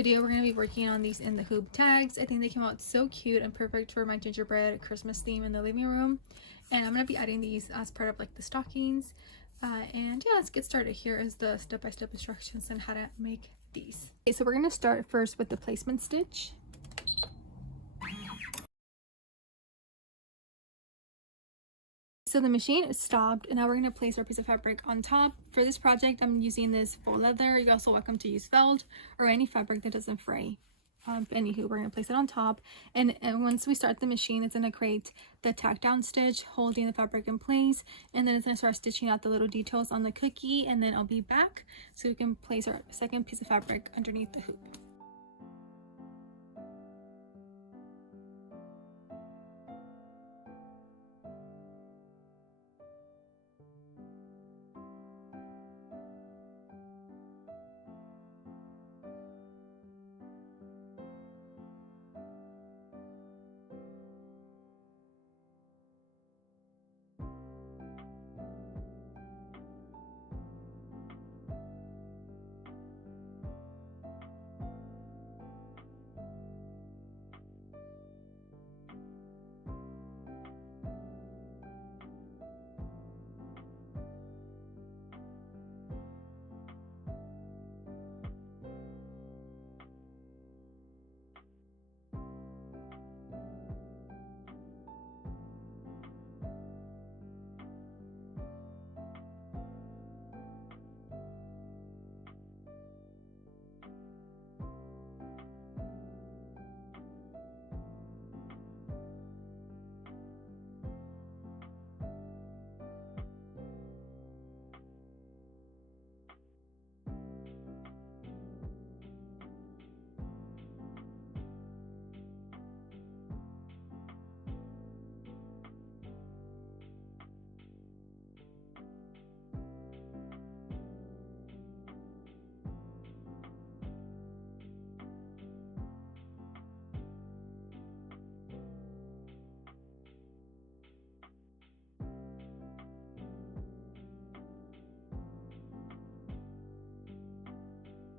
Video, we're going to be working on these in the hoop tags. I think they came out so cute and perfect for my gingerbread Christmas theme in the living room, and I'm going to be adding these as part of like the stockings. And yeah, let's get started. Here is the step-by-step instructions on how to make these. Okay, so we're going to start first with the placement stitch. So the machine is stopped, and now we're going to place our piece of fabric on top. For this project, I'm using this faux leather. You're also welcome to use felt or any fabric that doesn't fray. Anywho, we're going to place it on top, and once we start the machine, it's going to create the tack down stitch holding the fabric in place, and then it's going to start stitching out the little details on the cookie, and then I'll be back so we can place our second piece of fabric underneath the hoop.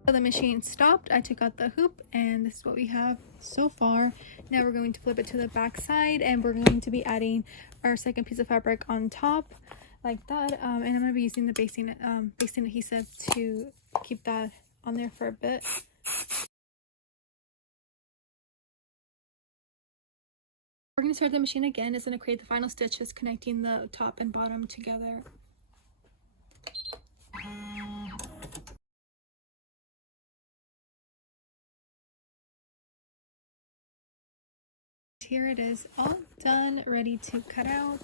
So the machine stopped, I took out the hoop, and this is what we have so far. Now we're going to flip it to the back side, and we're going to be adding our second piece of fabric on top like that. And I'm going to be using the basting adhesive to keep that on there for a bit. We're going to start the machine again. It's going to create the final stitches connecting the top and bottom together. Here it is, all done, ready to cut out.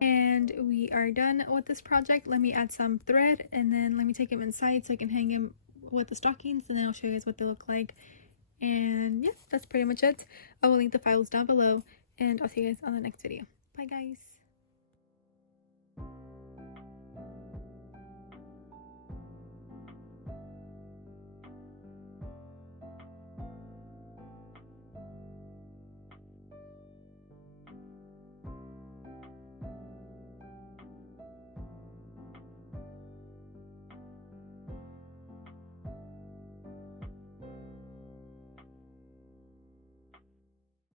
And we are done with this project. Let me add some thread, and then let me take him inside so I can hang him with the stockings, and then I'll show you guys what they look like. And yeah, that's pretty much it. I will link the files down below, and I'll see you guys on the next video. Bye guys.